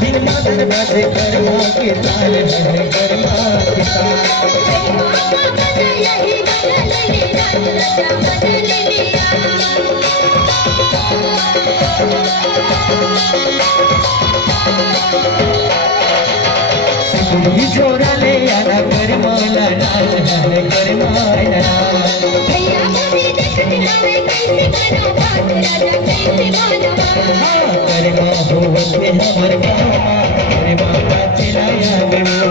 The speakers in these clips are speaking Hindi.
दिन मदन बाजे कर्मा के ताल है कर्मा के ताल यही जोड़ा ले आना कर्मा लाल है कर्मा कर्मा हो हमर कर्मा का चिलाया कर्मा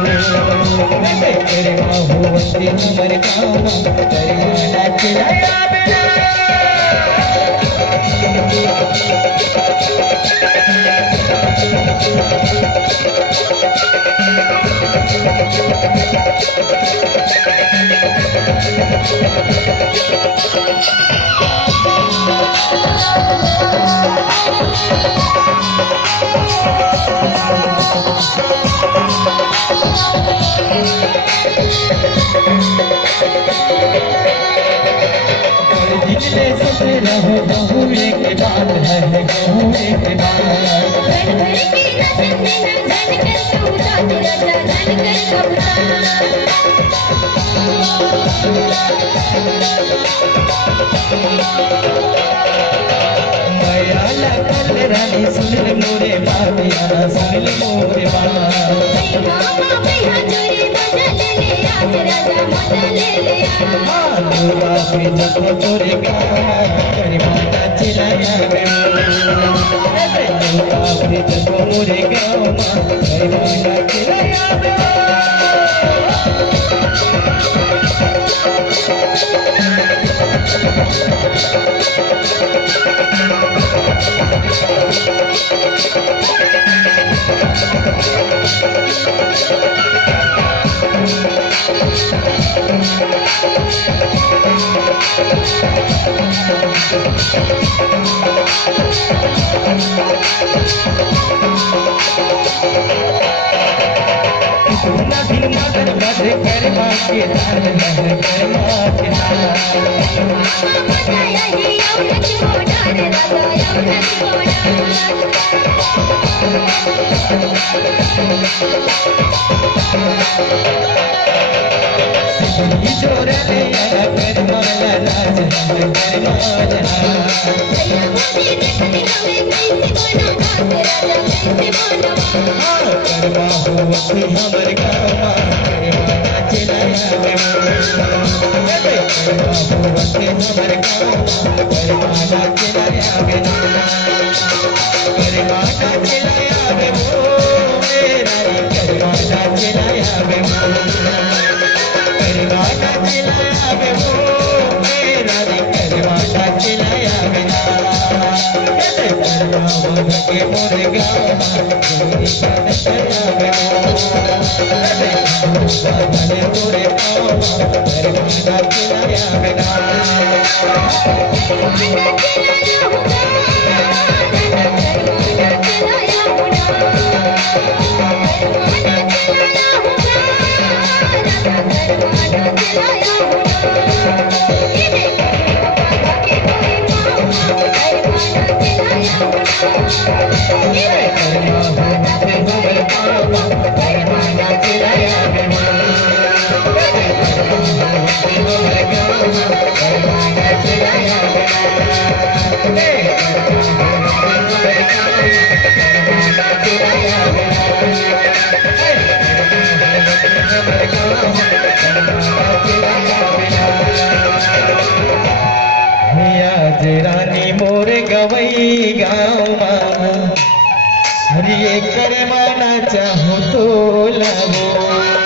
हो हमर कर्मा ना चिलाया रहो बहुरे के बाद है बहुरे के बाद मयाला कल रानी सुन मोरे बाबिया सुन मोरे तोरे कर्मा चिलाया मोरे कर्मा चिलाया मदन बधे कर्मा के ताल है कर्मा के ताल जोड़ा ले आना कर्मा लाल है कर्मा कर्मा हो हमर कर्मा चिलाया कर्मा हो हमर कर्मा चिलाया कर्मा चिलाया मेरा कर्मा चिलाया के मोरे रानी मोर गवई गाँव हरिये करे माना चाहूँ तो लगो।